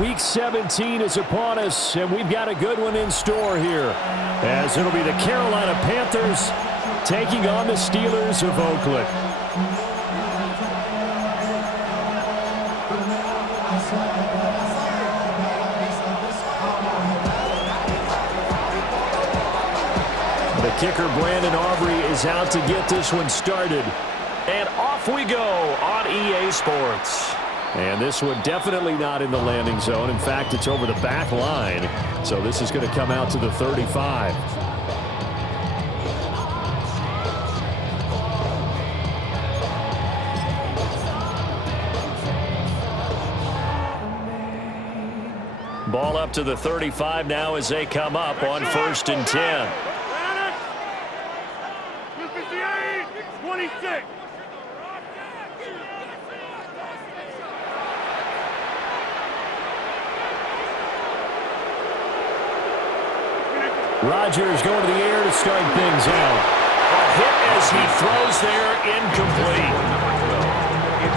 Week 17 is upon us, and we've got a good one in store here, as it'll be the Carolina Panthers taking on the Steelers of Oakland. The kicker, Brandon Aubrey, is out to get this one started. And off we go on EA Sports. And this one definitely not in the landing zone. In fact, it's over the back line. So this is going to come out to the 35. Ball up to the 35 now as they come up on 1st and 10. 26. Rodgers going to the air to start things out. A hit as he throws there, incomplete.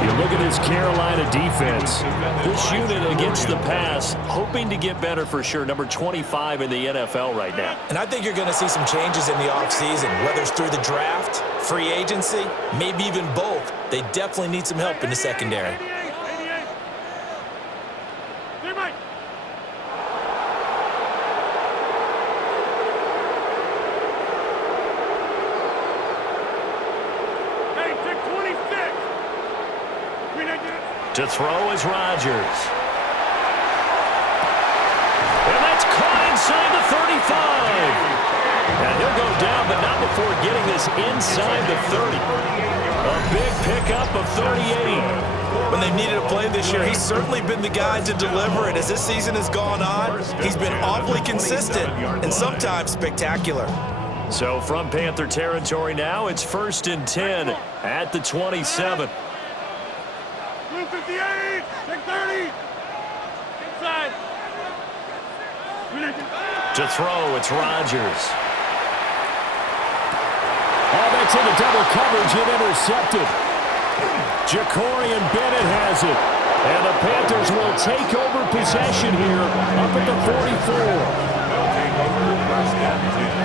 You look at this Carolina defense. This unit against the pass, hoping to get better for sure. Number 25 in the NFL right now. And I think you're going to see some changes in the offseason, whether it's through the draft, free agency, maybe even both. They definitely need some help in the secondary. To throw is Rodgers. And that's caught inside the 35. And he'll go down, but not before getting this inside the 30. A big pickup of 38. When they've needed a play this year, he's certainly been the guy to deliver it. As this season has gone on, he's been awfully consistent and sometimes spectacular. So from Panther territory now, it's 1st and 10 at the 27. 58, take 30. Inside. To throw, it's Rodgers. Oh, that's into double coverage and intercepted. Jacorian Bennett has it. And the Panthers will take over possession here up at the 44.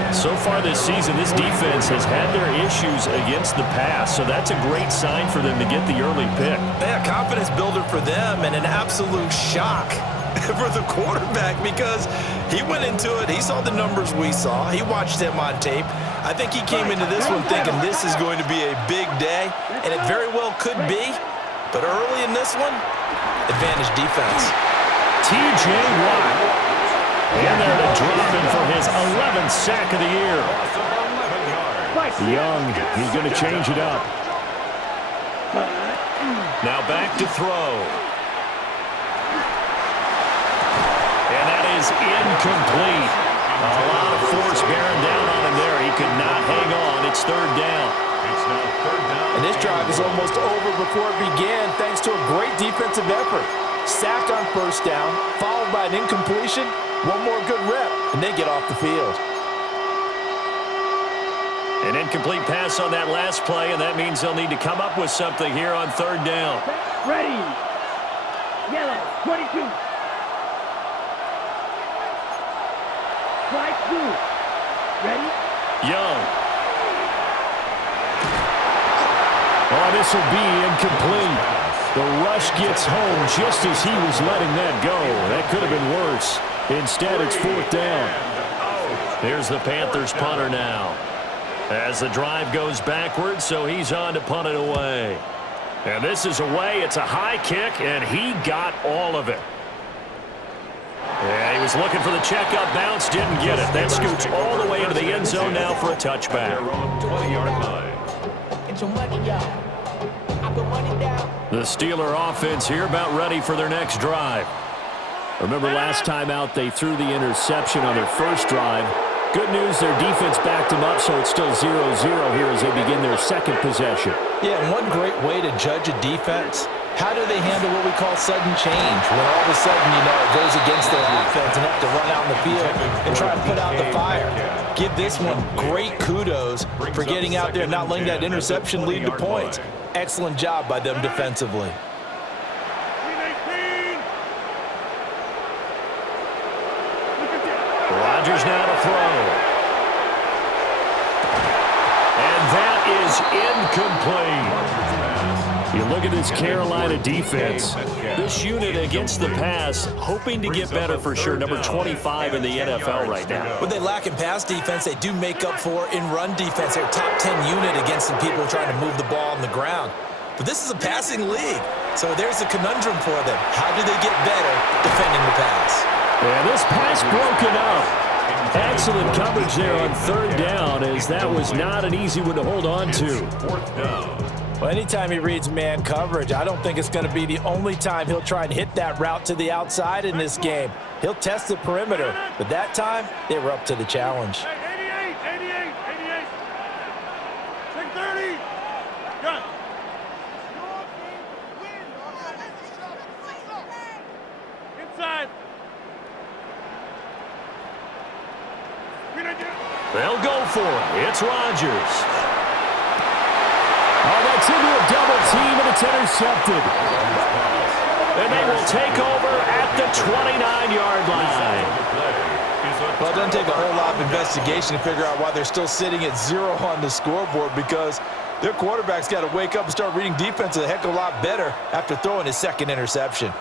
So far this season, this defense has had their issues against the pass, so that's a great sign for them to get the early pick. Yeah, confidence builder for them and an absolute shock for the quarterback because he went into it. He saw the numbers we saw. He watched him on tape. I think he came into this one thinking this is going to be a big day, and it very well could be. But early in this one, advantage defense. T.J. Watt. And there to drop him for his 11th sack of the year. Young, he's going to change it up. Now back to throw. And that is incomplete. A lot of force bearing down on him there. He could not hang on. It's 3rd down. And this drive is almost over before it began thanks to a great defensive effort. Sacked on 1st down, followed by an incompletion. One more good rep, and they get off the field. An incomplete pass on that last play, and that means they'll need to come up with something here on 3rd down. Ready. Yellow, 22. Strike 2. Ready? Young. Oh, this will be incomplete. The rush gets home just as he was letting that go. That could have been worse. Instead, it's 4th down. Here's the Panthers punter now. As the drive goes backwards, so he's on to punt it away. And this is away. It's a high kick, and he got all of it. Yeah, he was looking for the checkup bounce, didn't get it. That scoots all the way into the end zone now for a touchback. 20-yard line. Get your money, y'all. The Steeler offense here about ready for their next drive. Remember last time out they threw the interception on their first drive. Good news, their defense backed them up, so it's still 0-0 here as they begin their second possession. Yeah, and one great way to judge a defense, how do they handle what we call sudden change? When all of a sudden, you know, it goes against their defense and have to run out in the field and try to put out the fire. Give this one great kudos for getting out there and not letting that interception lead to points. Excellent job by them defensively. Rodgers now to throw. And that is incomplete. You look at this Carolina defense. This unit against the pass, hoping to get better for sure. Number 25 in the NFL right now. What they lack in pass defense, they do make up for in run defense. They're top 10 unit against the people trying to move the ball on the ground. But this is a passing league, so there's a conundrum for them. How do they get better defending the pass? And this pass broken up. Excellent coverage there on third down, as that was not an easy one to hold on to. Well, anytime he reads man coverage, I don't think it's going to be the only time he'll try and hit that route to the outside in this game. He'll test the perimeter, but that time, they were up to the challenge. 88, 88, 88. 630. Gun. Inside. They'll go for it. It's Rodgers. Oh, that's into a double team, and it's intercepted. And they will take over at the 29-yard line. Well, it doesn't take a whole lot of investigation to figure out why they're still sitting at 0 on the scoreboard, because their quarterback's got to wake up and start reading defense a heck of a lot better after throwing his second interception.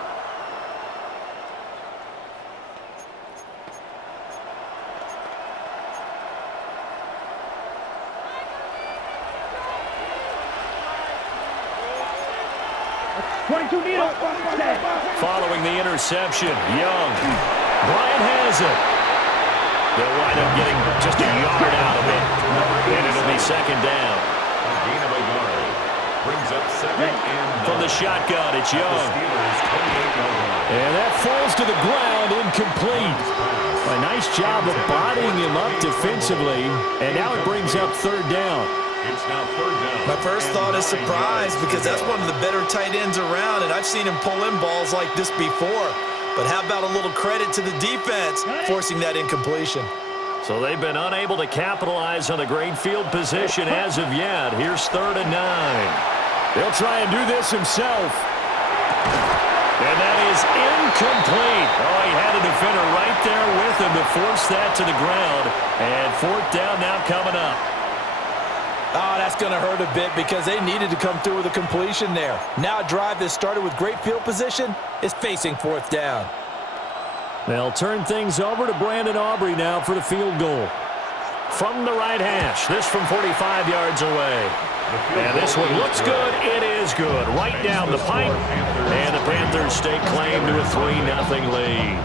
Following the interception, Young. Bryant has it. They'll wind up getting just a yard out of it. And it'll be second down. From the shotgun, it's Young. And that falls to the ground, incomplete. A nice job of bodying him up defensively, and now it brings up third down. My first thought is surprise, because that's one of the better tight ends around, and I've seen him pull in balls like this before. But how about a little credit to the defense forcing that incompletion? So they've been unable to capitalize on the great field position as of yet. Here's 3rd and 9. He'll try and do this himself. And that is incomplete. Oh, he had a defender right there with him to force that to the ground. And 4th down now coming up. Oh, that's going to hurt a bit, because they needed to come through with a completion there. Now a drive that started with great field position is facing 4th down. They'll turn things over to Brandon Aubrey now for the field goal. From the right hash, this from 45 yards away. And this one looks good. It is good. Right down the pipe. And the Panthers stake claim to a 3-0 lead.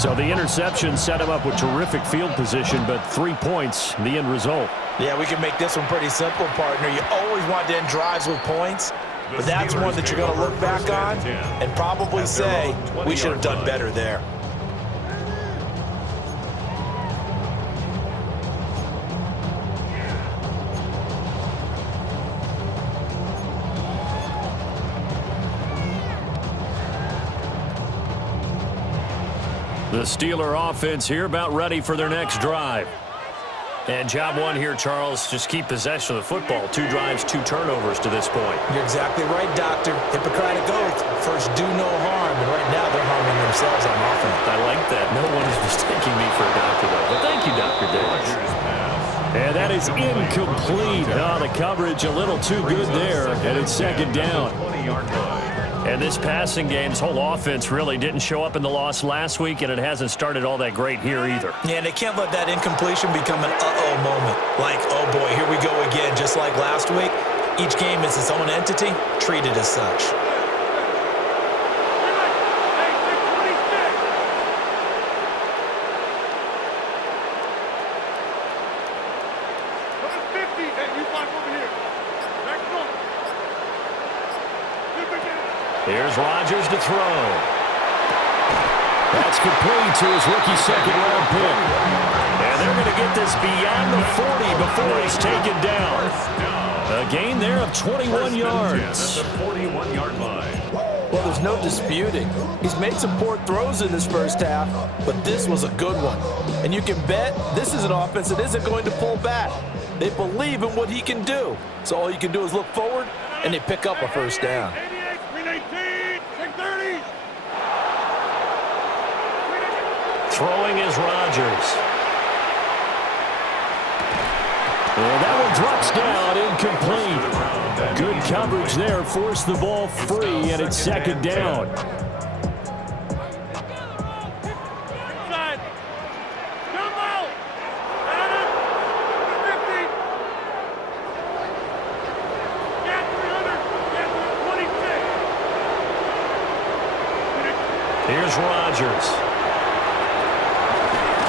So the interception set him up with terrific field position, but 3 points, the end result. Yeah, we can make this one pretty simple, partner. You always want to end drives with points, but that's one that you're going to look back on and probably say, we should have done better there. The Steeler offense here about ready for their next drive. And job one here, Charles, just keep possession of the football. 2 drives, 2 turnovers to this point. You're exactly right, Doctor. Hippocratic oath. First, do no harm. And right now, they're harming themselves on offense. I like that. No one is mistaking me for a doctor, though. But thank you, Dr. Davis. And that is incomplete. Oh, the coverage a little too good there. And it's second down. And this passing game's whole offense really didn't show up in the loss last week, and it hasn't started all that great here either. Yeah, and they can't let that incompletion become an uh-oh moment. Like, oh boy, here we go again, just like last week. Each game is its own entity, treated as such. Here's Rodgers to throw. That's complete to his rookie second-round pick. And they're going to get this beyond the 40 before he's taken down. A gain there of 21 yards. At the 41-yard line. Well, there's no disputing. He's made some poor throws in this first half, but this was a good one. And you can bet this is an offense that isn't going to pull back. They believe in what he can do. So all you can do is look forward, and they pick up a first down. Throwing is Rodgers. And that one drops down, incomplete. Good coverage there, forced the ball free, and it's second down. Inside. Jumbo. Got it. 50. Get 300. Get 26. Here's Rodgers.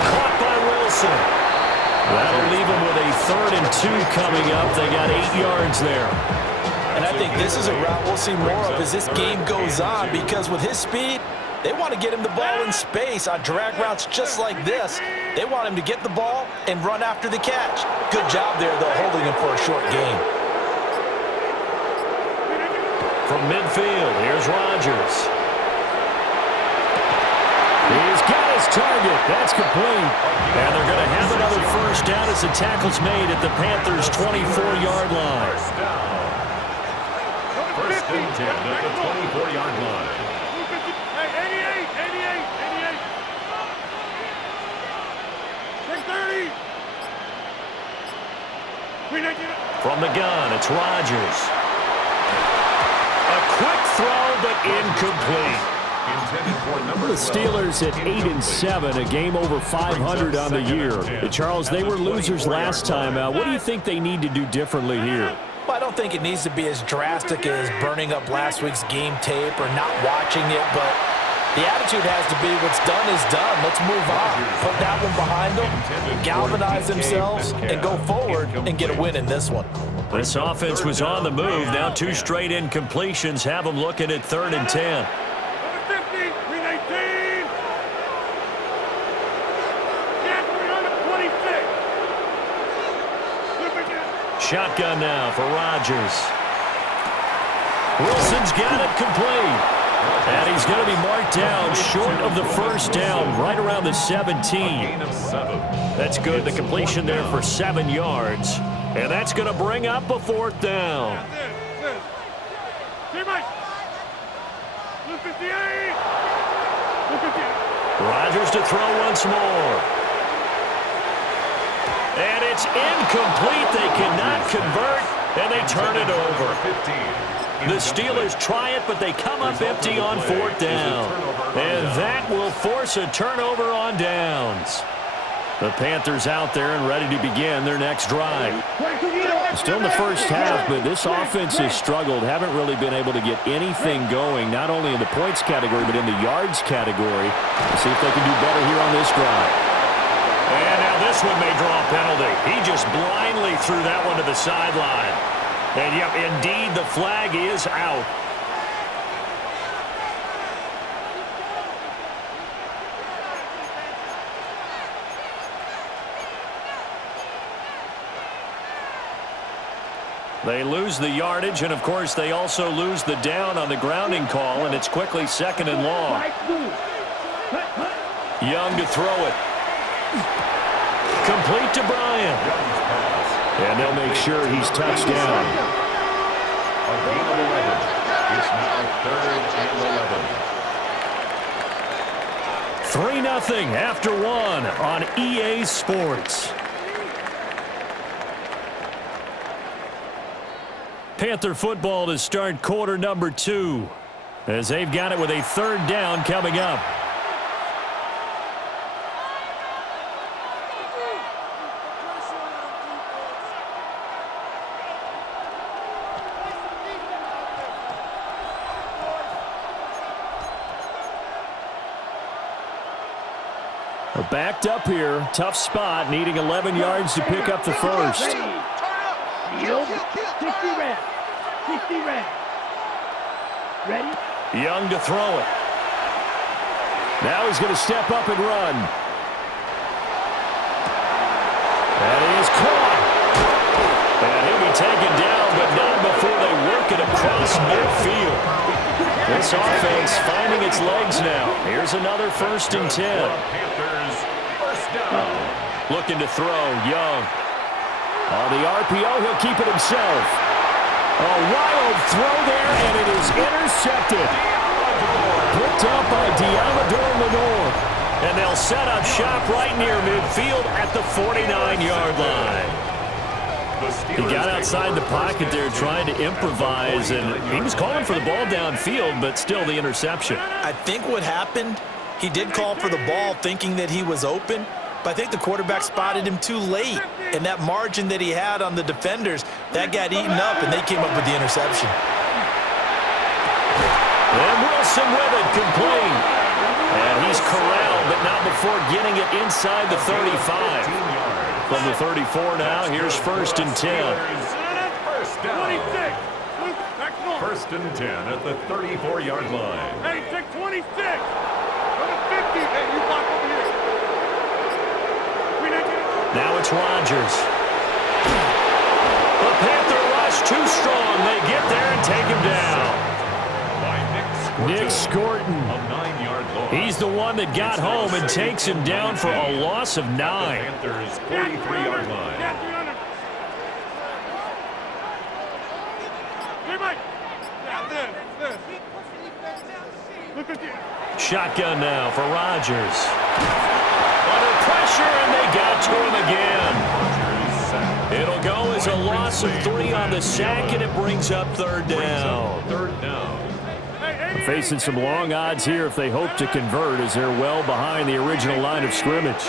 Caught by Wilson. That'll leave them with a 3rd and 2 coming up. They got 8 yards there. And I think this is a route we'll see more of as this game goes on, because with his speed, they want to get him the ball in space on drag routes just like this. They want him to get the ball and run after the catch. Good job there, though, holding him for a short gain. From midfield, here's Rodgers. He's got his target. That's complete. And they're going to have another first down as the tackle's made at the Panthers' 24-yard line. First and 10 at the 24-yard line. Hey, 88. 630. From the gun, it's Rodgers. A quick throw, but incomplete. The Steelers at 8-7, a game over 500 on the year. Charles, they were losers last time out. What do you think they need to do differently here? Well, I don't think it needs to be as drastic as burning up last week's game tape or not watching it, but the attitude has to be what's done is done. Let's move on. Put that one behind them, galvanize themselves, and go forward and get a win in this one. This offense was on the move. Now 2 straight incompletions have them looking at 3rd and 10. 50. 319. Get 326. Shotgun now for Rodgers. Wilson's got it complete. And he's going to be marked down short of the first down, right around the 17. That's good. The completion there for 7 yards. And that's going to bring up a 4th down. Rodgers to throw once more. And it's incomplete. They cannot convert, and they turn it over. The Steelers try it, but they come up empty on 4th down. And that will force a turnover on downs. The Panthers out there and ready to begin their next drive. Still in the first half, but this offense has struggled. Haven't really been able to get anything going, not only in the points category, but in the yards category. Let's see if they can do better here on this drive. And now this one may draw a penalty. He just blindly threw that one to the sideline. And, yep, indeed, the flag is out. They lose the yardage, and, of course, they also lose the down on the grounding call, and it's quickly 2nd and long. Young to throw it. Complete to Bryant. And they'll make sure he's touched down. A gain of 11. It's now 3rd and 11. 3-0 after 1 on EA Sports. Panther football to start quarter number 2, as they've got it with a 3rd down coming up. They're backed up here. Tough spot, needing 11 yards to pick up the first. 60 reps. 60 reps. Ready? Young to throw it. Now he's going to step up and run. And he is caught. And he'll be taken down, but not before they work it across midfield. This offense finding its legs now. Here's another 1st and 10. Panthers, first down. Looking to throw, Young. On the RPO, he'll keep it himself. A wild throw there, and it is intercepted. Picked up by Diamador Lenore. And they'll set up shop right near midfield at the 49-yard line. He got outside the pocket there trying to improvise, and he was calling for the ball downfield, but still the interception. I think what happened, he did call for the ball thinking that he was open, but I think the quarterback spotted him too late, and that margin that he had on the defenders, that got eaten up, and they came up with the interception. And Wilson with it, complete. And he's corralled, but not before getting it inside the 35. From the 34 now, here's 1st and 10. First and 10 at the 34-yard line. Hey, take 26. Go to 50. Hey, you block over here. Now it's Rodgers. The Panther rush too strong. They get there and take him down. Nick Scorton. He's the one that got home and takes him down for a loss of 9. Panthers 43-yard line. Shotgun now for Rodgers. Under pressure, and they got to him again. It'll go as a loss of 3 on the sack, and it brings up 3rd down. Facing some long odds here if they hope to convert, as they're well behind the original line of scrimmage.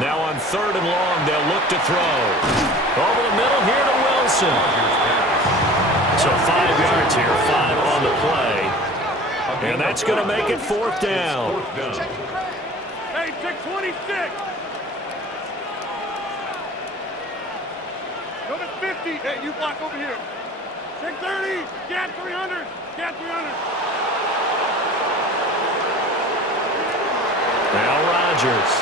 Now on 3rd and long, they'll look to throw. Over the middle here to Wilson. So 5 yards here, 5 on the play. And that's going to make it 4th down. Hey, check 26. Go to 50. Hey, you block over here. Check 30. Get 300. Get 300. Now Rodgers.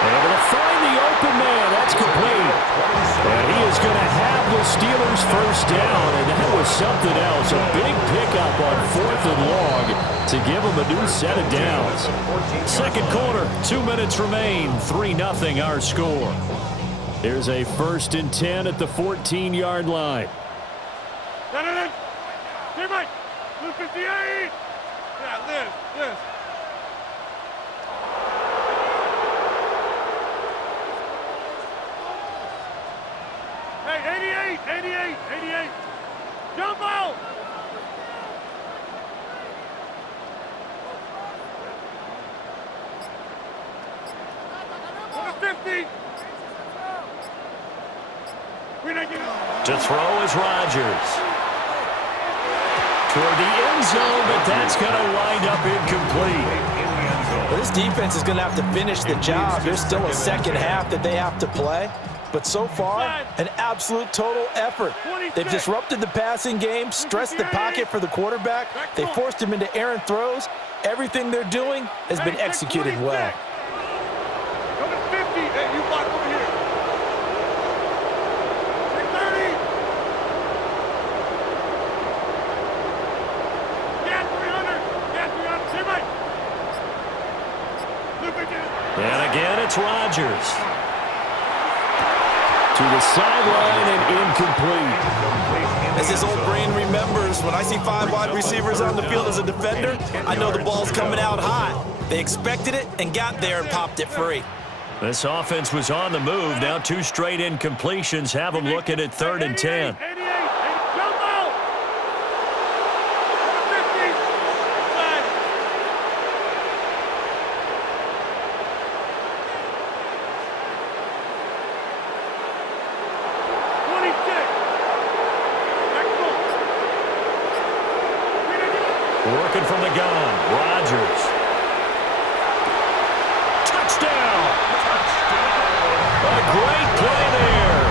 Able to find the open man. That's complete. And he is going to have the Steelers' 1st down, and that was something else. A big pickup on 4th and long to give them a new set of downs. 2nd quarter, 2 minutes remain. 3-0 our score. Here's a 1st and 10 at the 14-yard line. Hey, Mike. Blue 58. Yeah, Liz. Hey, 88. Jump out. Go to 50. To throw is Rodgers. Toward the end zone, but that's going to wind up incomplete. Well, this defense is going to have to finish the job. There's still a 2nd half that they have to play. But so far, an absolute total effort. They've disrupted the passing game, stressed the pocket for the quarterback. They forced him into errant throws. Everything they're doing has been executed well. Go to 50. Hey, you block over here. Take 30. Get 300. Get 300. Hey, Mike. Look again. And again, it's Rodgers. To the sideline and incomplete. As his old brain remembers, when I see 5 wide receivers on the field as a defender, I know the ball's coming out hot. They expected it and got there and popped it free. This offense was on the move. Now 2 straight incompletions have them looking at 3rd and 10. 88. Jump out. 50. Side. Working from the gun, Rodgers. Touchdown! A great play there.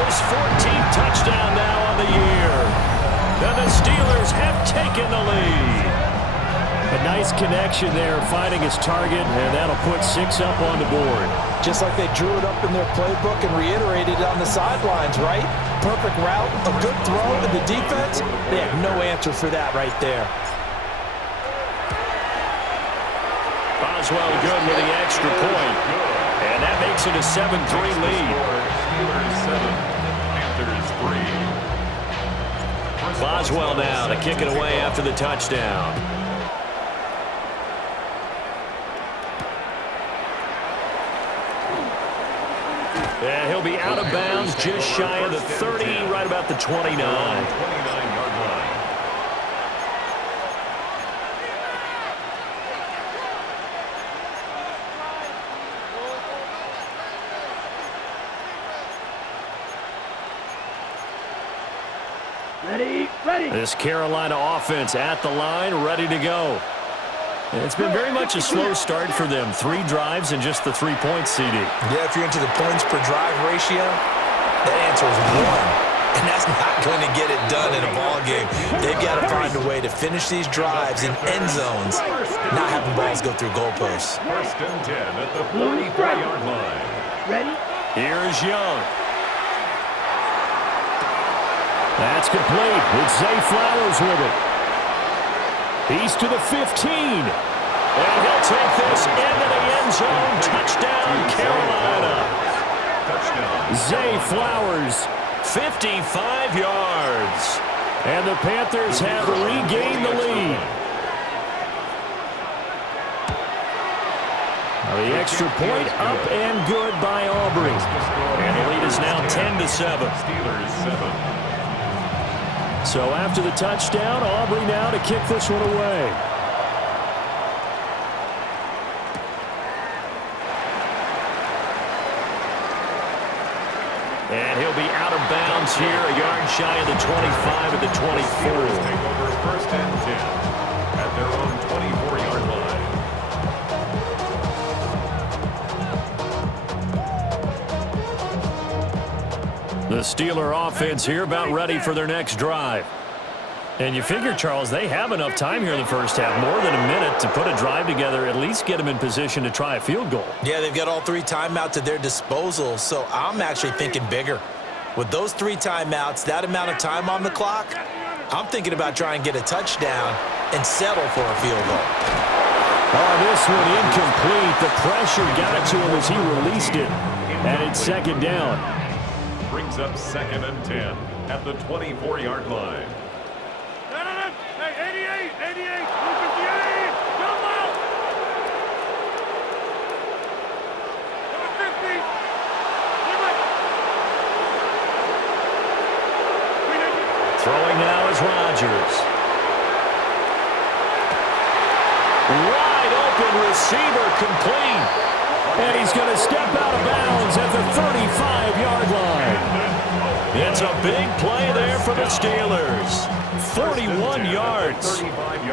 His 14th touchdown now on the year. And the Steelers have taken the lead. A nice connection there, finding his target, and that'll put 6 up on the board. Just like they drew it up in their playbook and reiterated it on the sidelines, right? Perfect route, a good throw, and the defense, they had no answer for that right there. Boswell good with the extra point. And that makes it a 7-3 lead. Boswell now to kick it away after the touchdown. And he'll be out of bounds just shy of the 30, right about the 29. 29-yard line. Ready. This Carolina offense at the line, ready to go. It's been very much a slow start for them. 3 drives and just the 3 points, CD. Yeah, if you're into the points per drive ratio, that answer is 1. And that's not going to get it done in a ball game. They've got to find a way to finish these drives in end zones, not having balls go through goalposts. First and 10 at the 44-yard line. Ready. Here's Young. That's complete with Zay Flowers with it. He's to the 15. And he'll take this into the end zone. Touchdown, Carolina. Touchdown. Zay Flowers, 55 yards. And the Panthers have regained the lead. Now the extra point up and good by Aubrey. And the lead is now 10-7. Steelers 7. So after the touchdown, Aubrey now to kick this one away. And he'll be out of bounds here, a yard shy of the 25 at the 24. Steelers take over first and 10 at their own 24-yard line. The Steeler offense here about ready for their next drive. And you figure, Charles, they have enough time here in the first half, more than a minute, to put a drive together, at least get them in position to try a field goal. Yeah, they've got all 3 timeouts at their disposal, so I'm actually thinking bigger. With those 3 timeouts, that amount of time on the clock, I'm thinking about trying to get a touchdown and settle for a field goal. Oh, this one incomplete. The pressure got to him as he released it. And it's second down. Brings up second and 10 at the 24-yard line. Hey, 88, 88, move 58, come out! Number 50, Throwing now is Rodgers. Wide open receiver complete. And he's going to step out of bounds at the 35-yard line. It's a big play there for the Steelers. 41 yards.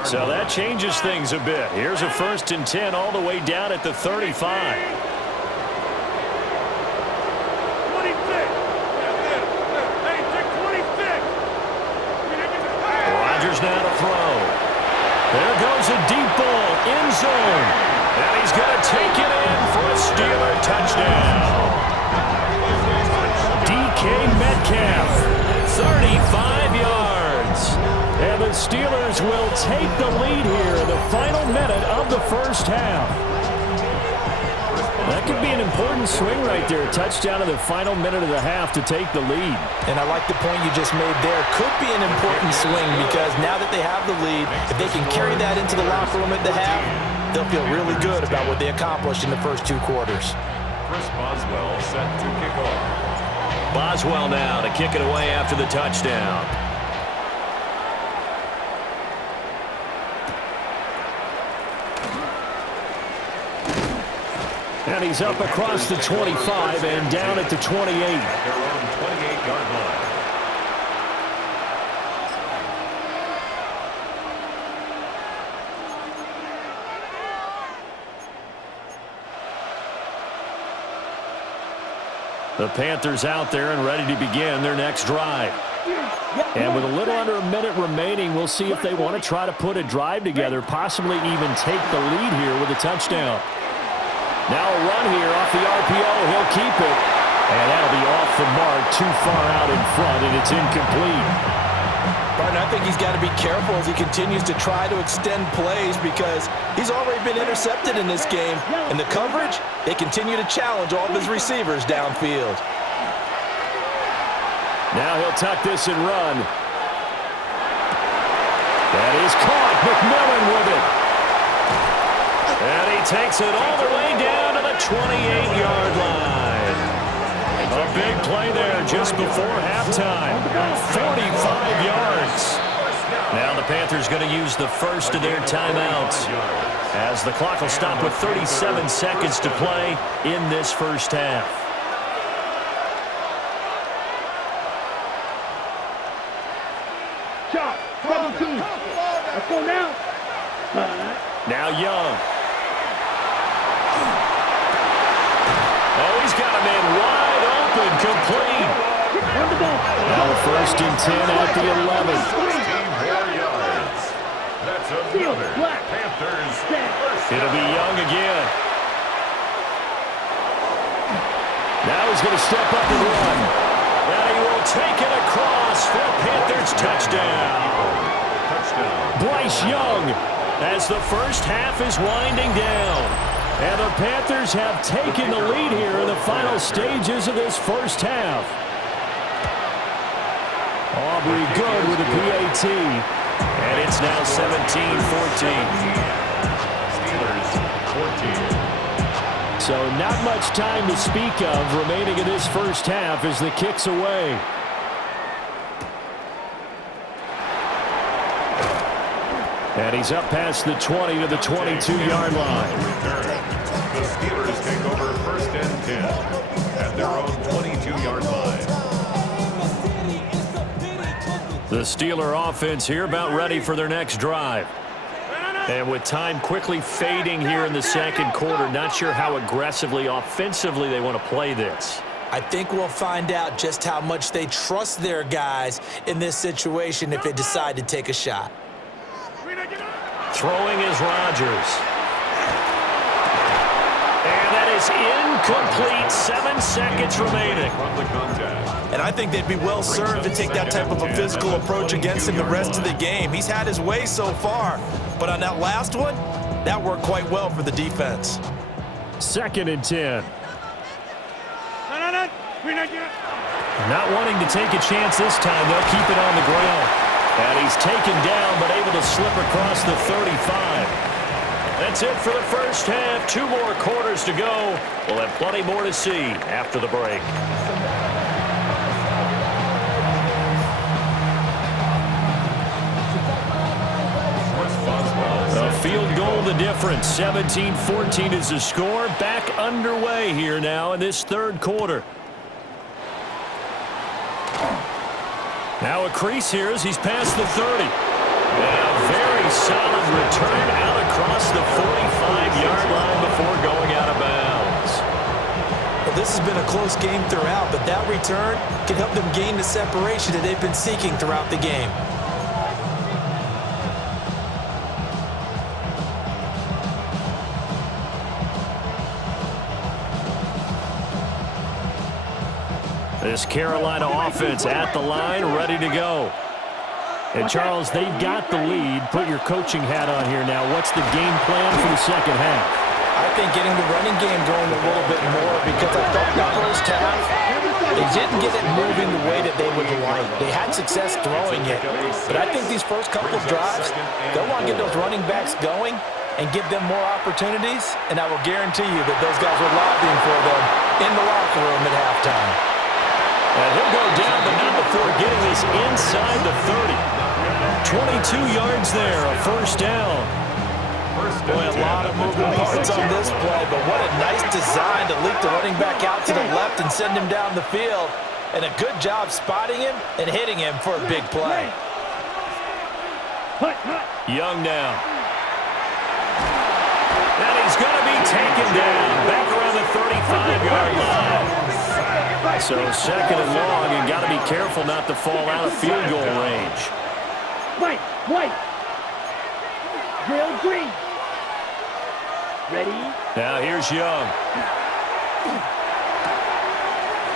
So that changes things a bit. Here's a first and 10 all the way down at the 35. 26. Hey, take 26. Rodgers now to throw. There goes a deep ball, end zone. And he's going to take it in for a Steeler touchdown. DK Metcalf, 35 yards. And the Steelers will take the lead here in the final minute of the first half. That could be an important swing right there. A touchdown in the final minute of the half to take the lead. And I like the point you just made there. Could be an important swing because now that they have the lead, if they can carry that into the locker room at the half, they'll feel really good about what they accomplished in the first 2 quarters. Chris Boswell set to kick off. Boswell now to kick it away after the touchdown. And he's up across the 25 and down at the 28. Their own 28-yard line. The Panthers out there and ready to begin their next drive. And with a little under a minute remaining, we'll see if they want to try to put a drive together, possibly even take the lead here with a touchdown. Now a run here off the RPO. He'll keep it. And that'll be off the mark, too far out in front, and it's incomplete. Barton, I think he's got to be careful as he continues to try to extend plays because he's already been intercepted in this game. And the coverage, they continue to challenge all of his receivers downfield. Now he'll tuck this and run. is caught. McMillan with it. And he takes it all the way down to the 28-yard line. A big play there just before halftime. 45 yards. Now the Panthers going to use the first of their timeouts, as the clock will stop with 37 seconds to play in this first half. Chop, 17. Let's go now. Now Young. Oh, he's got a man wide open, complete. Now a 1st and 10 at the 11. 16 yards. That's another Panthers first. It'll be Young again. Now he's going to step up and run. And he will take it across for a Panthers touchdown. Bryce Young, as the first half is winding down. And the Panthers have taken the lead here in the final stages of this first half. Aubrey good with a PAT. And it's now 17-14. Steelers 14. So not much time to speak of remaining in this first half as the kick's away. And he's up past the 20 to the 22-yard line. The Steelers take over 1st and 10 at their own 22-yard line. The Steeler offense here about ready for their next drive. And with time quickly fading here in the second quarter, not sure how aggressively, offensively they want to play this. I think we'll find out just how much they trust their guys in this situation if they decide to take a shot. Throwing is Rodgers. And that is incomplete. 7 seconds remaining. From the contact. And I think they'd be well served to take that type of a physical approach against him the rest of the game. He's had his way so far. But on that last one, that worked quite well for the defense. 2nd and 10. Not wanting to take a chance this time, they'll keep it on the ground. And he's taken down, but able to slip across the 35. That's it for the first half. 2 more quarters to go. We'll have plenty more to see after the break. A field goal the difference. 17-14 is the score. Back underway here now in this third quarter. Now a crease here as he's past the 30. And a very solid return out across the 45-yard line before going out of bounds. Well, this has been a close game throughout, but that return can help them gain the separation that they've been seeking throughout the game. This Carolina offense at the line, ready to go. And, Charles, they've got the lead. Put your coaching hat on here now. What's the game plan for the second half? I think getting the running game going a little bit more, because I thought the first half, they didn't get it moving the way that they would like. They had success throwing it, but I think these first couple of drives, they'll want to get those running backs going and give them more opportunities, and I will guarantee you that those guys were lobbying for them in the locker room at halftime. And he'll go down, but not before getting this inside the 30. 22 yards there, a first down. Boy, a lot of moving parts on this play, but what a nice design to leak the running back out to the left and send him down the field. And a good job spotting him and hitting him for a big play. Young now. And he's going to be taken down back around the 35-yard line. So 2nd and long, and got to be careful not to fall out of field goal range. White. Drill green. Ready? Now here's Young.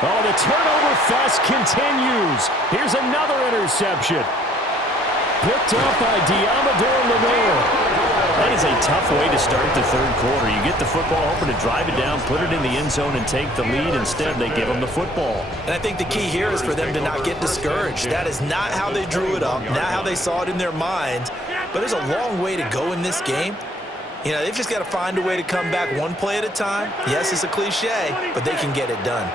Oh, the turnover fest continues. Here's another interception. Picked up by Diamador Lenore. That is a tough way to start the third quarter. You get the football, hoping to drive it down, put it in the end zone, and take the lead. Instead, they give them the football. And I think the key here is for them to not get discouraged. That is not how they drew it up, not how they saw it in their minds. but there's a long way to go in this game. You know, they've just got to find a way to come back one play at a time. Yes, it's a cliche, but they can get it done.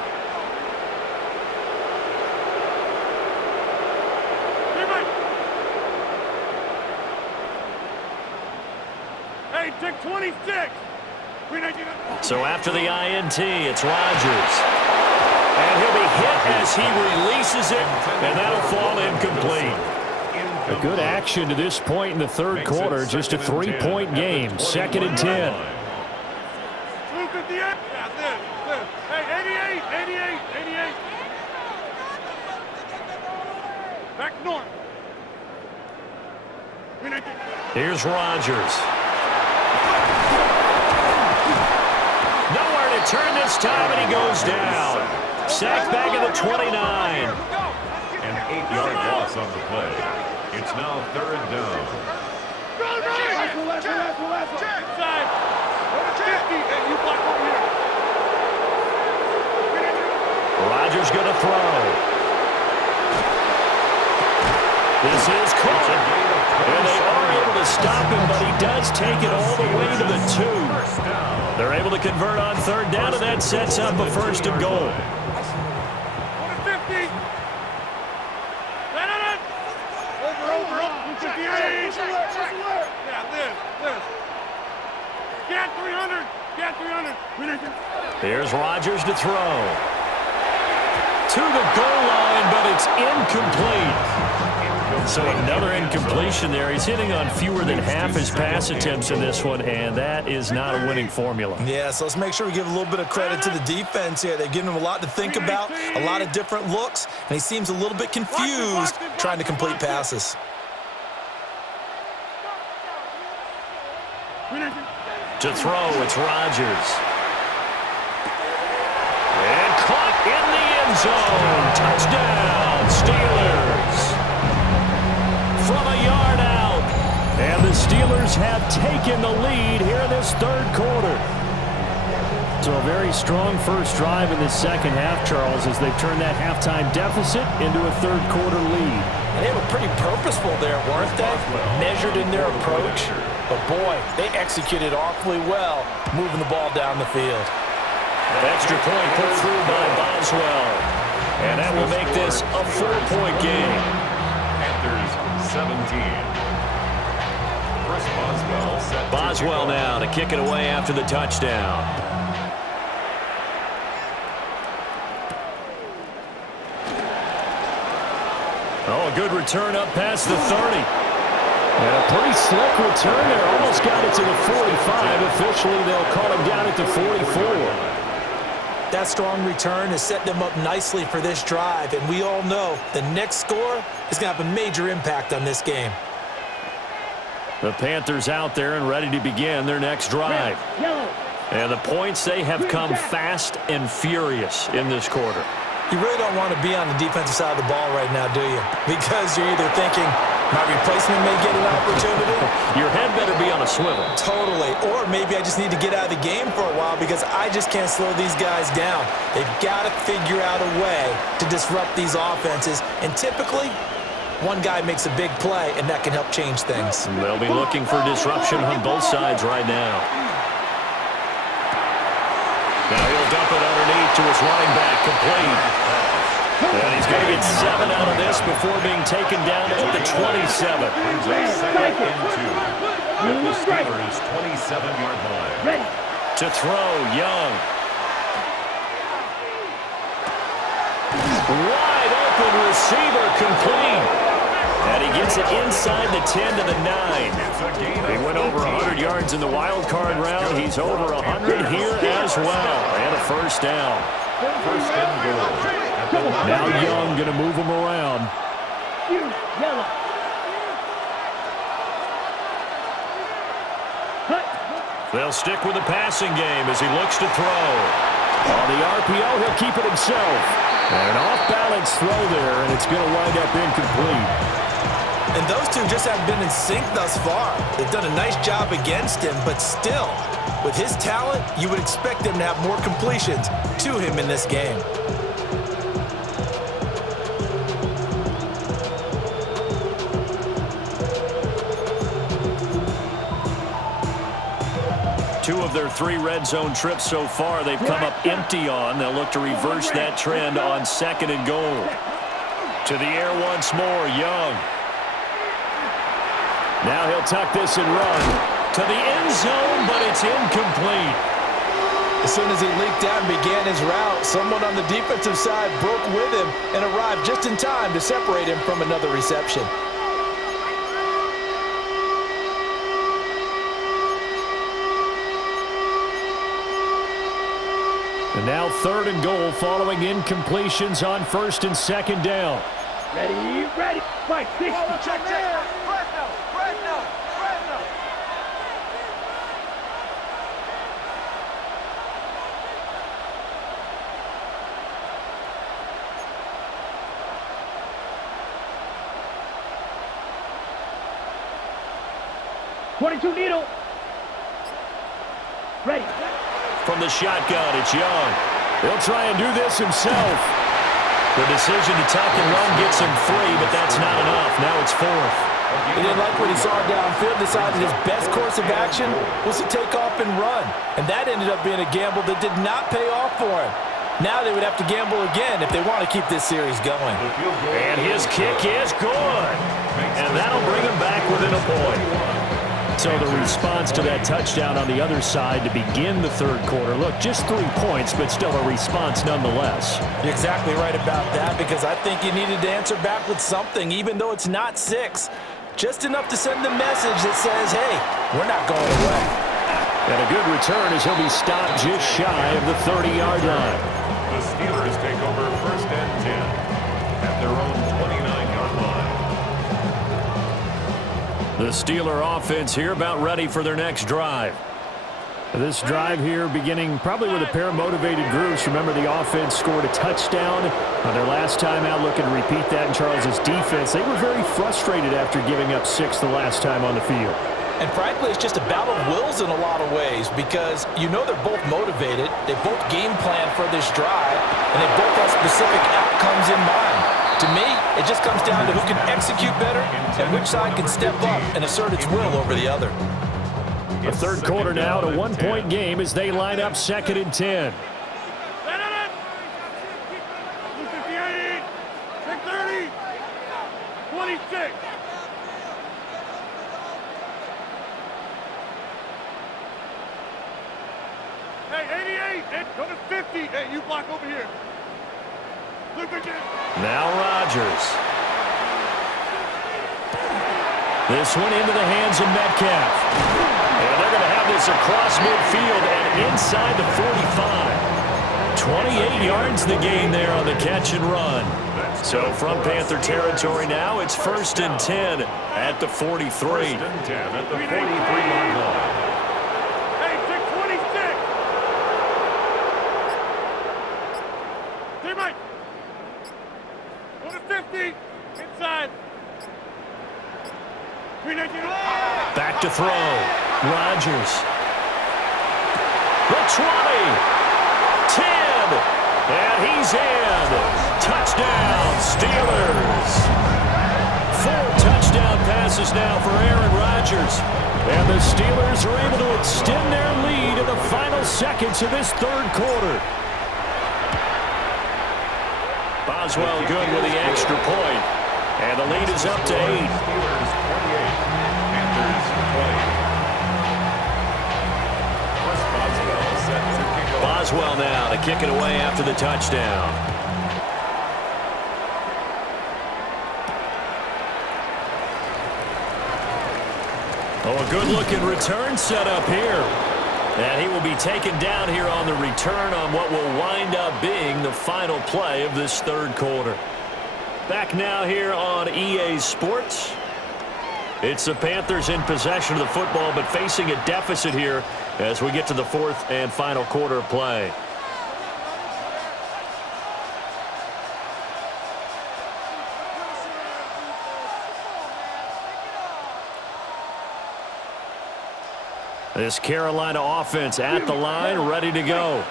Hey, take 26. So after the INT, it's Rodgers. And he'll be hit as he releases it, and that'll fall incomplete. A good action to this point in the third quarter. Just a 3-point game. 2nd and 10. Luke at the end. Yeah, this. Hey, 88. Back north. Here's Rodgers. Nowhere to turn this time, and he goes down. Sacked back at the 29. An 8-yard loss on the play. It's now 3rd down. Inside. 50. Hey, you block over here. Rodgers going to throw. This is caught. And they are able to stop him, but he does take it all the way to the 2. They're able to convert on 3rd down, and that sets up a 1st and goal. 50. Over. 58. Yeah, this. Get 300. Here's Rodgers to throw. To the goal line, but it's incomplete. So another incompletion there. He's hitting on fewer than half his pass attempts in this one, and that is not a winning formula. Yeah, so let's make sure we give a little bit of credit to the defense here. They've given him a lot to think about, a lot of different looks, and he seems a little bit confused trying to complete passes. To throw, it's Rodgers. And caught in the end zone. Touchdown, Steelers. From a yard out. And the Steelers have taken the lead here in this 3rd quarter. So a very strong first drive in the second half, Charles, as they've turned that halftime deficit into a 3rd quarter lead. And they were pretty purposeful there, weren't they? Measured in their approach. But, boy, they executed awfully well moving the ball down the field. An extra point put through by Boswell. And that will make this a 4-point game. Panthers 17. Chris Boswell set. Boswell now to kick it away after the touchdown. Oh, a good return up past the 30. And a pretty slick return there. Almost got it to the 45. Officially, they'll call him down at the 44. That strong return has set them up nicely for this drive, and we all know the next score is going to have a major impact on this game. The Panthers out there and ready to begin their next drive. And the points, they have come fast and furious in this quarter. You really don't want to be on the defensive side of the ball right now, do you? Because you're either thinking, my replacement may get an opportunity. Your head better be on a swivel. Totally. Or maybe I just need to get out of the game for a while because I just can't slow these guys down. They've got to figure out a way to disrupt these offenses. And typically, one guy makes a big play, and that can help change things. They'll be looking for disruption on both sides right now. Now he'll dump it underneath to his running back, complete. And he's going to get 7 out of this before being taken down at the 27. Second and 2. At the Steelers' 27-yard line. To throw, Young. Wide open receiver, complete. And he gets it inside the 10 to the 9. He went over 100 yards in the wild card round. He's over 100 here as well. And a 1st down. 1st and goal. Now Young going to move him around. They'll stick with the passing game as he looks to throw. On the RPO, he'll keep it himself. And an off-balance throw there, and it's going to wind up incomplete. And those two just haven't been in sync thus far. They've done a nice job against him, but still, with his talent, you would expect him to have more completions to him in this game. their 3 red zone trips so far, they've come up empty on. They'll look to reverse that trend on 2nd and goal. To the air once more, Young. Now he'll tuck this and run to the end zone, but it's incomplete. As soon as he leaked out and began his route, someone on the defensive side broke with him and arrived just in time to separate him from another reception. And now 3rd and goal following incompletions on 1st and 2nd down. Ready, ready. Fight, 60. Check. Fresno. 22 needle. Ready. From the shotgun, it's Young. He'll try and do this himself. The decision to tuck and run gets him 3, but that's not enough. Now it's 4th. He didn't like what he saw downfield, decided his best course of action was to take off and run. And that ended up being a gamble that did not pay off for him. Now they would have to gamble again if they want to keep this series going. And his kick is good. And that'll bring him back within a point. So the response to that touchdown on the other side to begin the 3rd quarter. Look, just 3 points, but still a response nonetheless. You're exactly right about that, because I think you needed to answer back with something, even though it's not 6. Just enough to send the message that says, hey, we're not going away. And a good return as he'll be stopped just shy of the 30-yard line. The Steelers take over 1st and 10 at their own 29-yard line. The Steeler offense here about ready for their next drive. This drive here beginning probably with a pair of motivated groups. Remember, the offense scored a touchdown on their last time out, looking to repeat that in Charles's defense. They were very frustrated after giving up 6 the last time on the field. And frankly, it's just a battle of wills in a lot of ways, because you know they're both motivated, they both game plan for this drive, and they both have specific outcomes in mind. To me, it just comes down to who can execute better and which side can step up and assert its will over the other. The 3rd quarter now, a 1-point game as they line up 2nd and 10. 258, 630, 26. Hey, 88, go to 50. Hey, you block over here. Look again. Now Rodgers. This one into the hands of Metcalf. And they're going to have this across midfield and inside the 45. 28 yards the gain there on the catch and run. So from Panther territory now, it's 1st and 10 at the 43. 1st and 10 at the 43-yard line. Hey, 626. Teammate. Go to 50. Inside. Back to throw. Rodgers. The 20. 10. And he's in. Touchdown, Steelers. 4 touchdown passes now for Aaron Rodgers. And the Steelers are able to extend their lead in the final seconds of this 3rd quarter. Boswell good with the extra point. And the lead is up to 8. Boswell now to kick it away after the touchdown. Oh, a good-looking return set up here. And he will be taken down here on the return on what will wind up being the final play of this 3rd quarter. Back now here on EA Sports. It's the Panthers in possession of the football, but facing a deficit here as we get to the 4th and final quarter of play. This Carolina offense at the line, ready to go.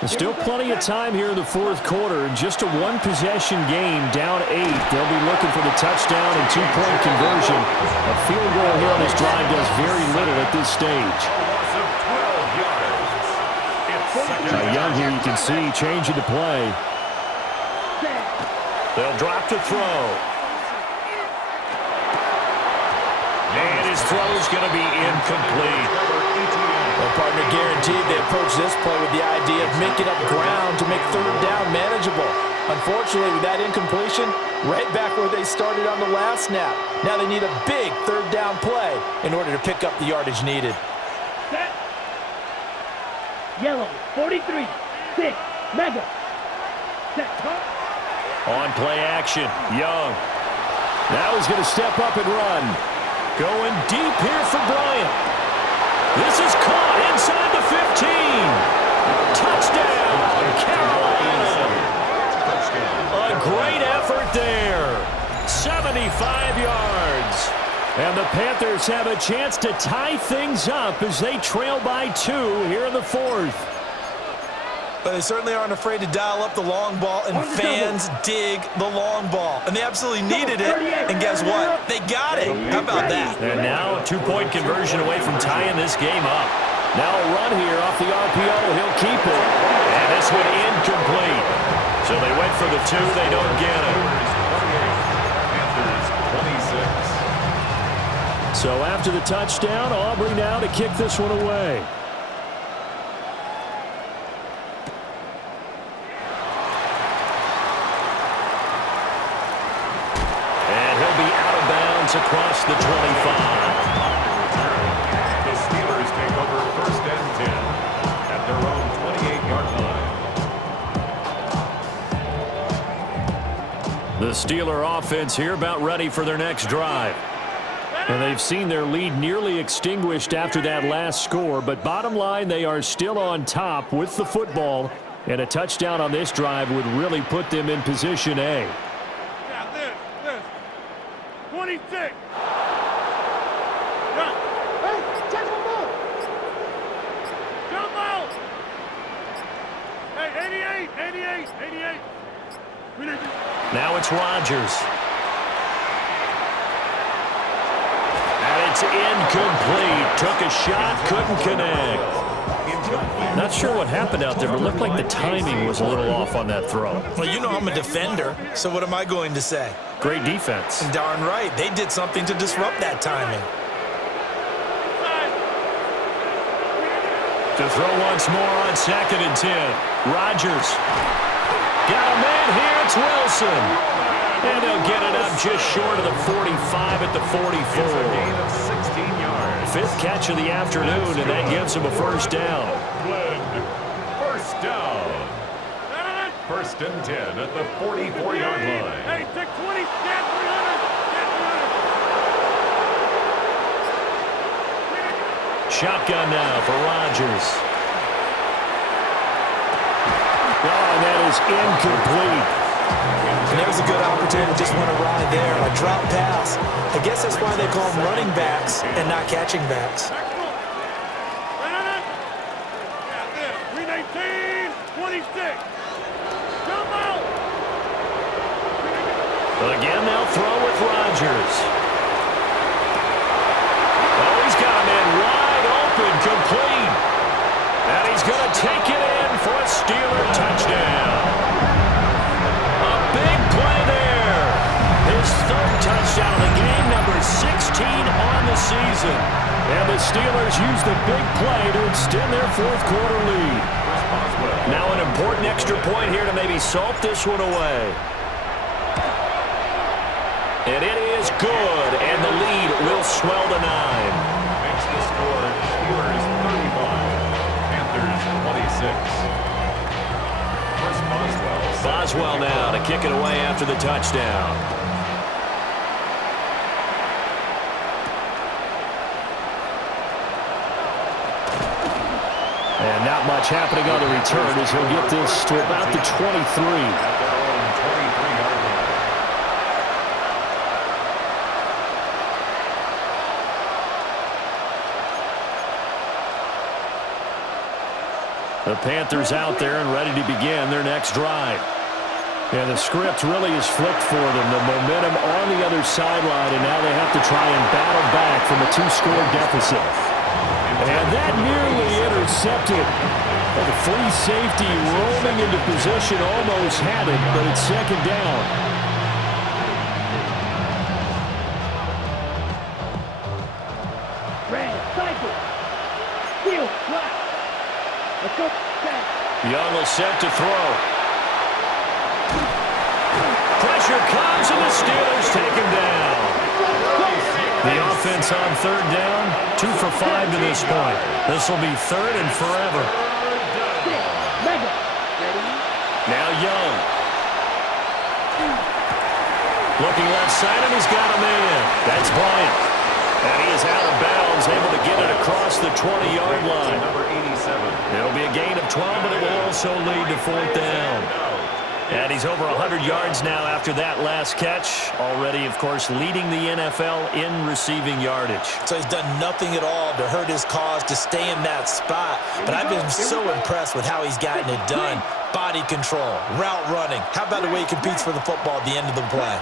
There's still plenty of time here in the 4th quarter. Just a 1-possession game, down 8. They'll be looking for the touchdown and 2-point conversion. A field goal here on this drive does very little at this stage. Loss of 12 Young here, you can see, changing the play. They'll drop to throw. And his throw's going to be incomplete. Well, partner, guaranteed they approach this play with the idea of making up ground to make third down manageable. Unfortunately, with that incompletion, right back where they started on the last snap. Now they need a big third down play in order to pick up the yardage needed. Set. Yellow, 43, 6, Mega. Set. On play action, Young. Now he's going to step up and run. Going deep here for Bryant. This is caught inside the 15. Touchdown, Carolina. A great effort there. 75 yards. And the Panthers have a chance to tie things up as they trail by 2 here in the 4th. But they certainly aren't afraid to dial up the long ball, and fans dig the long ball. And they absolutely needed it, and guess what? They got it. How about that? And now a 2-point conversion away from tying this game up. Now a run here off the RPO. He'll keep it. And this one incomplete. So they went for the 2. They don't get it. Panthers 26. So after the touchdown, Aubrey now to kick this one away. Across the 25. The Steelers take over 1st and 10 at their own 28-yard line. The Steeler offense here about ready for their next drive. And they've seen their lead nearly extinguished after that last score, but bottom line, they are still on top with the football, and a touchdown on this drive would really put them in position A. 26. Hey, check him out. Jump out. Hey, 88. Now it's Rodgers. And it's incomplete. Took a shot, couldn't connect. Not sure what happened out there, but it looked like the timing was a little off on that throw. Well, you know I'm a defender, so what am I going to say? Great defense. Darn right. They did something to disrupt that timing. To throw once more on 2nd and 10. Rodgers. Got a man here. It's Wilson. And they'll get it up just short of the 45 at the 44. It's a gain of 16 yards. 5th catch of the afternoon, and that gives him a first down. First down. 1st and 10 at the 44-yard line. Hey, take 20, stand 300. Shotgun now for Rodgers. Oh, and that is incomplete. And there's a good opportunity to just want to ride there. A drop pass. I guess that's why they call them running backs and not catching backs. 319, 26. Jump out. Again, they'll throw with Rodgers. Oh, he's got a man wide open, complete. And he's going to take it in for a Steeler touchdown. A big play there. His 3rd touchdown of the game, number 16 on the season. And the Steelers use the big play to extend their 4th quarter lead. Now an important extra point here to maybe salt this one away. And it is good, and the lead will swell to 9. Makes the score Steelers 35, Panthers 26. First Boswell now to kick it away after the touchdown. And not much happening on the return as he'll get this to about the 23. The Panthers out there and ready to begin their next drive. And the script really is flipped for them. The momentum on the other sideline, and now they have to try and battle back from a 2-score deficit. And that nearly intercepted. Well, the free safety roaming into position almost had it, but it's second down. Young will set to throw. Pressure comes, and the Steelers take him down. The offense on third down, 2 for 5 to this point. This will be third and forever. Now Young. Looking left side, and he's got a man. That's Bryant. And he is out of bounds, able to get it across the 20-yard line. It'll be a gain of 12, but it will also lead to fourth down. And he's over 100 yards now after that last catch. Already, of course, leading the NFL in receiving yardage. So he's done nothing at all to hurt his cause, to stay in that spot. But I've been so impressed with how he's gotten it done. Body control, route running. How about the way he competes for the football at the end of the play?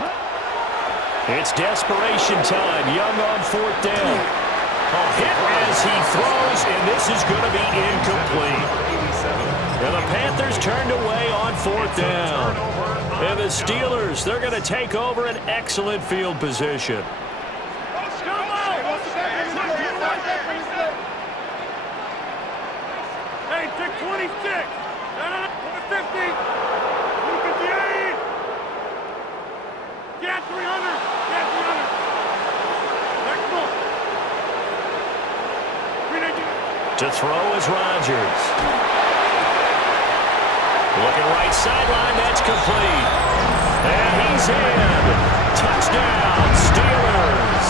It's desperation time. Young on fourth down. A hit as he throws, and this is going to be incomplete. And the Panthers turned away on fourth down. And the Steelers, they're going to take over an excellent field position. Hey, take 26. 50. 258. Get 300. Get 300. Next one. To throw is Rodgers. Looking right sideline, that's complete. And he's in. Touchdown, Steelers.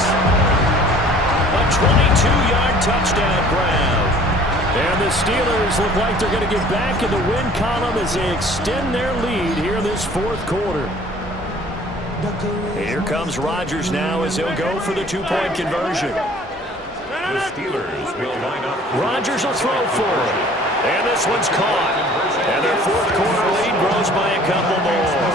A 22-yard touchdown grab. And the Steelers look like they're going to get back in the win column as they extend their lead here in this fourth quarter. Here comes Rodgers now as he'll go for the two-point conversion. The Steelers will line up. Rodgers will throw for it. And this one's caught. And their fourth quarter lead grows by a couple more.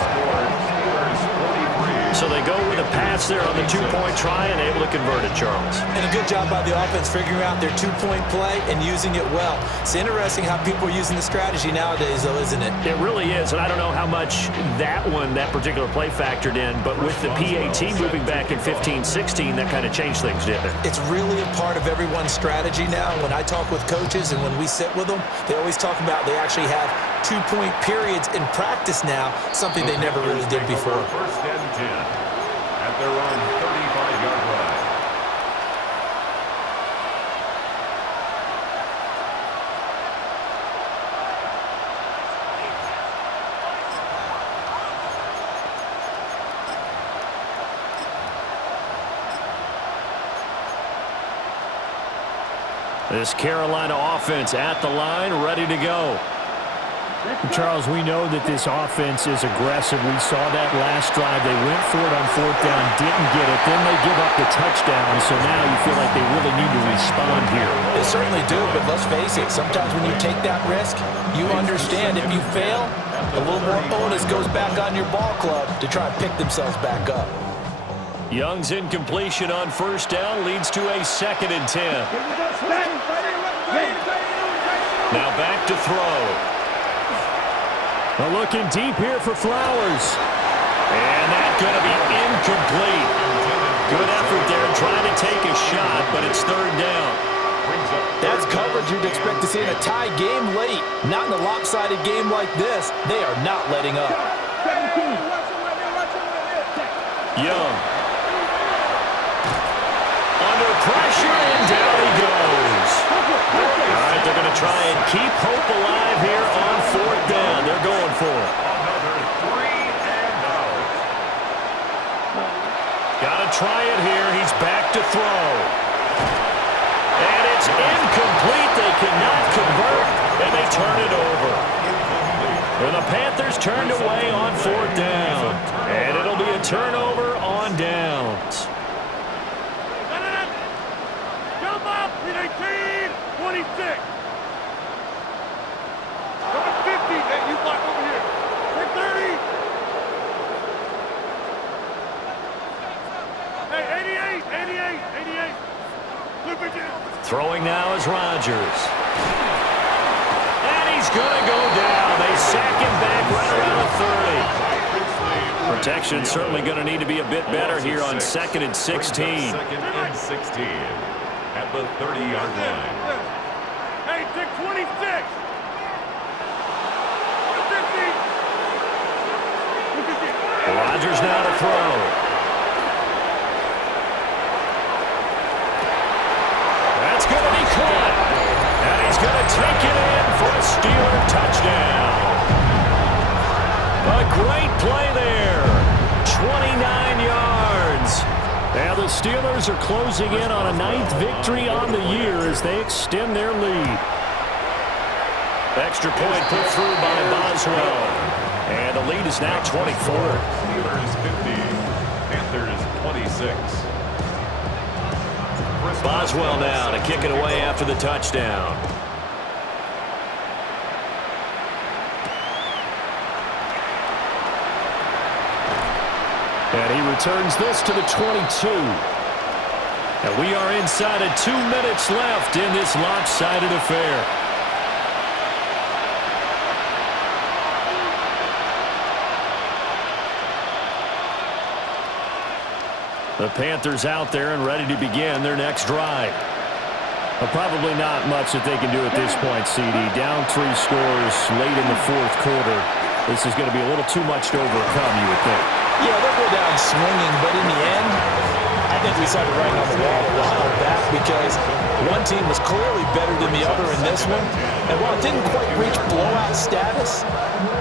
So they go with a pass there on the two-point try and able to convert it, Charles. And a good job by the offense figuring out their two-point play and using it well. It's interesting how people are using the strategy nowadays, though, isn't it? It really is, and I don't know how much that particular play factored in, but with the PAT moving back in 15-16, that kind of changed things, didn't it? It's really a part of everyone's strategy now. When I talk with coaches and when we sit with them, they always talk about they actually have two-point periods in practice now, something they never really did before. First and 10 at their own 35-yard line. This Carolina offense at the line, ready to go. Charles, we know that this offense is aggressive. We saw that last drive. They went for it on fourth down, didn't get it. Then they give up the touchdown, so now you feel like they really need to respond here. They certainly do, but let's face it, sometimes when you take that risk, you understand if you fail, a little more onus goes back on your ball club to try and pick themselves back up. Young's incompletion on first down leads to a 2nd and 10. Now back to throw. Well, looking deep here for Flowers. And that's going to be incomplete. Good effort there trying to take a shot, but it's third down. That's coverage you'd expect to see in a tie game late. Not in a lopsided game like this. They are not letting up. Young. Under pressure, and down he goes. All right, they're going to try and keep hope alive here on fourth down. They're going for it. Another 3 and out. Got to try it here. He's back to throw. And it's incomplete. They cannot convert, and they turn it over. And the Panthers turned away on fourth down. And it'll be a turnover on downs. Jump up! 18, 26. Number 50, hey, you block over here. Take 30. Hey, 88. Flip it in. Throwing now is Rodgers. And he he's going to go down. They sack him back right around the 30. Protection certainly going to need to be a bit better here on 2nd and 16. 2nd and 16 at the 30-yard line. Hey, take 26. 50. Rodgers now to throw. That's going to be caught. And he's going to take it in for a Steeler touchdown. A great play there. 29 yards. Now the Steelers are closing in on a 9th victory on the year as they extend their lead. Extra point put through by Boswell. And the lead is now 24. Steelers 50, Panthers 26. Boswell now to kick it away after the touchdown. And he returns this to the 22. And we are inside of 2 minutes left in this lopsided affair. The Panthers out there and ready to begin their next drive. Well, probably not much that they can do at this point, CD. Down 3 scores late in the 4th quarter. This is going to be a little too much to overcome, you would think. Yeah, they'll go down swinging, but in the end, I think we saw the writing on the wall a while back because one team was clearly better than the other in this one. And while it didn't quite reach blowout status,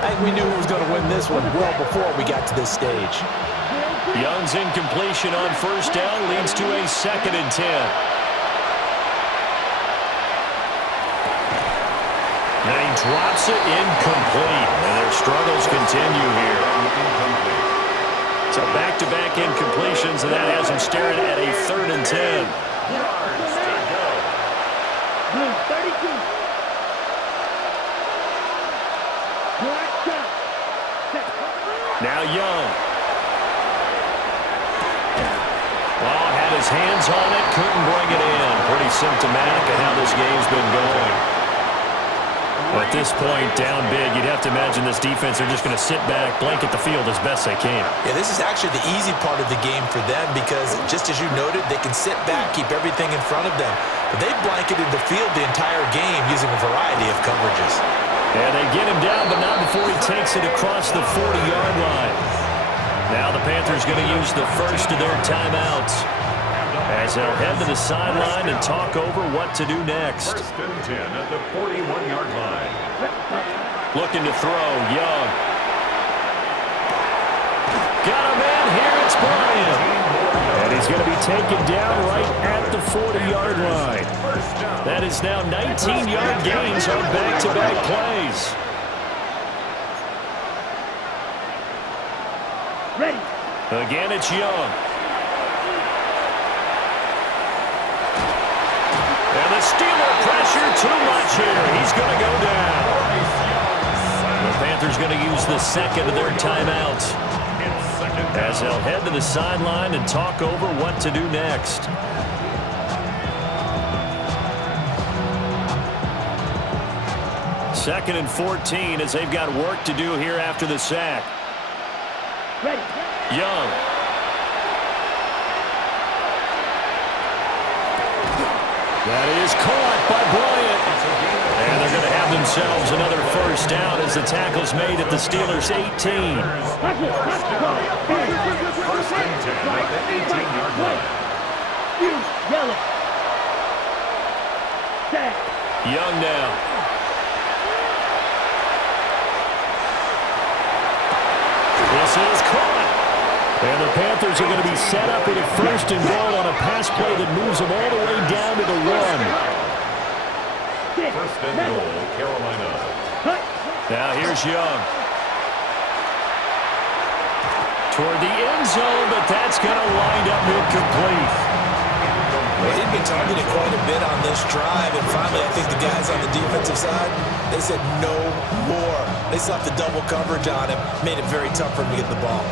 I think we knew who was going to win this one well before we got to this stage. Young's incompletion on 1st down leads to a 2nd and 10. And he drops it incomplete. And their struggles continue here. So back-to-back incompletions, and that has him staring at a 3rd and 10. Blue 32. Now Young. Oh, had his hands on it, couldn't bring it in. Pretty symptomatic of how this game's been going. At this point, down big, you'd have to imagine this defense are just going to sit back, blanket the field as best they can. Yeah, this is actually the easy part of the game for them because, just as you noted, they can sit back, keep everything in front of them. But they've blanketed the field the entire game using a variety of coverages. And they get him down, but not before he takes it across the 40-yard line. Now the Panthers going to use the first of their timeouts as they'll head to the sideline and talk over what to do next. 1st and 10 at the 41-yard line. Looking to throw, Young. Got a man here, it's Bryant. And he's going to be taken down right at the 40-yard line. That is now 19-yard gains on back-to-back plays. Ready. Again, it's Young. And the Steeler pressure too much here. He's going to go down. The Panthers going to use the 2nd of their timeouts as they'll head to the sideline and talk over what to do next. Second and 14 as they've got work to do here after the sack. Ready. Young. That is caught by Bryant. And they're going to have themselves another 1st down as the tackle's made at the Steelers' 18. 1st and 10 at the 18-yard line. Yellow. Set. Young now. This is caught. And the Panthers are going to be set up with a 1st and goal on a pass play that moves them all the way down to the 1. 1st and goal, Carolina. Now here's Young. Toward the end zone, but that's going to wind up incomplete. Well, he'd been targeted quite a bit on this drive, and finally I think the guys on the defensive side, they said no more. They slapped the double coverage on him, made it very tough for him to get the ball.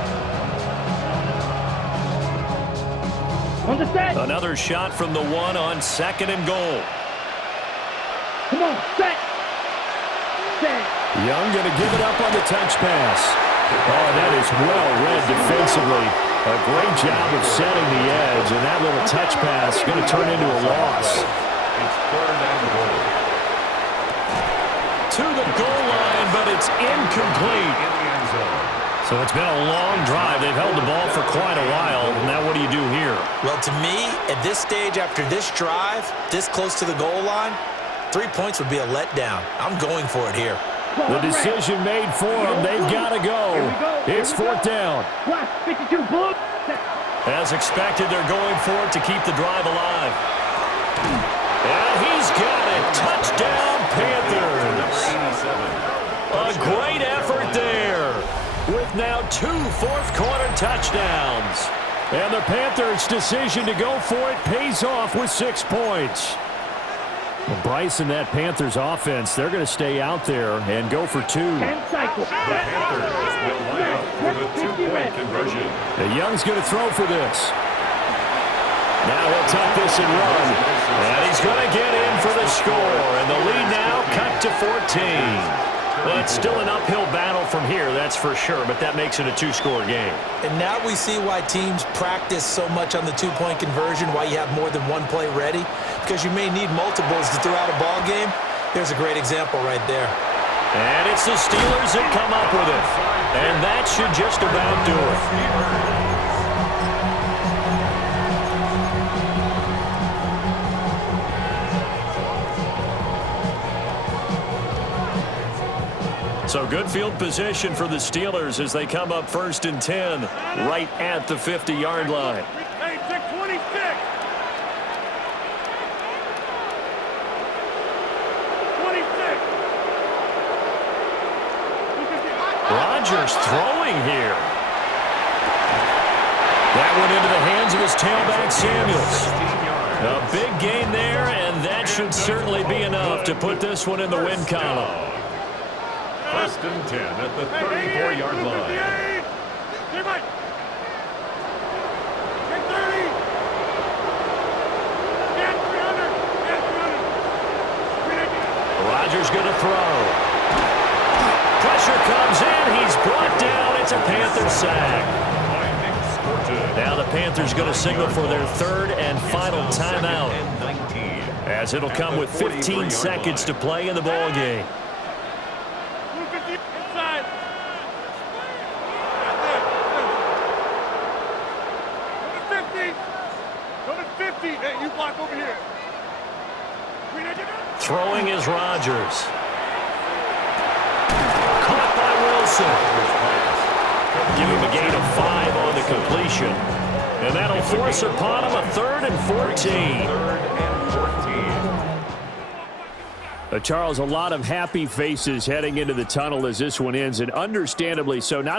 On the set. Another shot from the 1 on 2nd and goal. Come on, set. Young going to give it up on the touch pass. Oh, that is well read defensively. A great job of setting the edge, and that little touch pass is going to turn into a loss. It's 3rd and goal. To the goal line, but it's incomplete. In the end zone. So it's been a long drive. They've held the ball for quite a while. Now what do you do here? Well, to me, at this stage, after this drive, this close to the goal line, 3 points would be a letdown. I'm going for it here. The decision made for them. They've got to go. It's 4th down. As expected, they're going for it to keep the drive alive. And he's got it. Touchdown, Panthers. A great effort there, with now 2 fourth-quarter touchdowns. And the Panthers' decision to go for it pays off with 6 points. Well, Bryce and that Panthers offense, they're going to stay out there and go for 2. The Panthers will line up for the 2-point conversion. The Young's going to throw for this. Now he'll tuck this and run. And he's going to get in for the score. And the lead now cut to 14. Well, it's still an uphill battle from here, that's for sure, but that makes it a 2-score game. And now we see why teams practice so much on the 2-point conversion, why you have more than one play ready, because you may need multiples to throw out a ball game. There's a great example right there. And it's the Steelers that come up with it. And that should just about do it. So good field position for the Steelers as they come up 1st and 10 right at the 50-yard line. Hey, take 26. 26. Rodgers throwing here. That went into the hands of his tailback, Samuels. A big gain there, and that should certainly be enough to put this one in the win column. 1st and 10 at the 34-yard line. Rodgers going to throw. Pressure comes in. He's brought down. It's a Panther sack. Now the Panthers going to signal for their 3rd and final timeout, as it'll come with 15 seconds to play in the ball game. Hey, you block over here. Throwing is Rodgers. Caught by Wilson. Give him a gain of 5 on the completion. And that'll force upon him a 3rd and 14. Charles, a lot of happy faces heading into the tunnel as this one ends, and understandably so. Not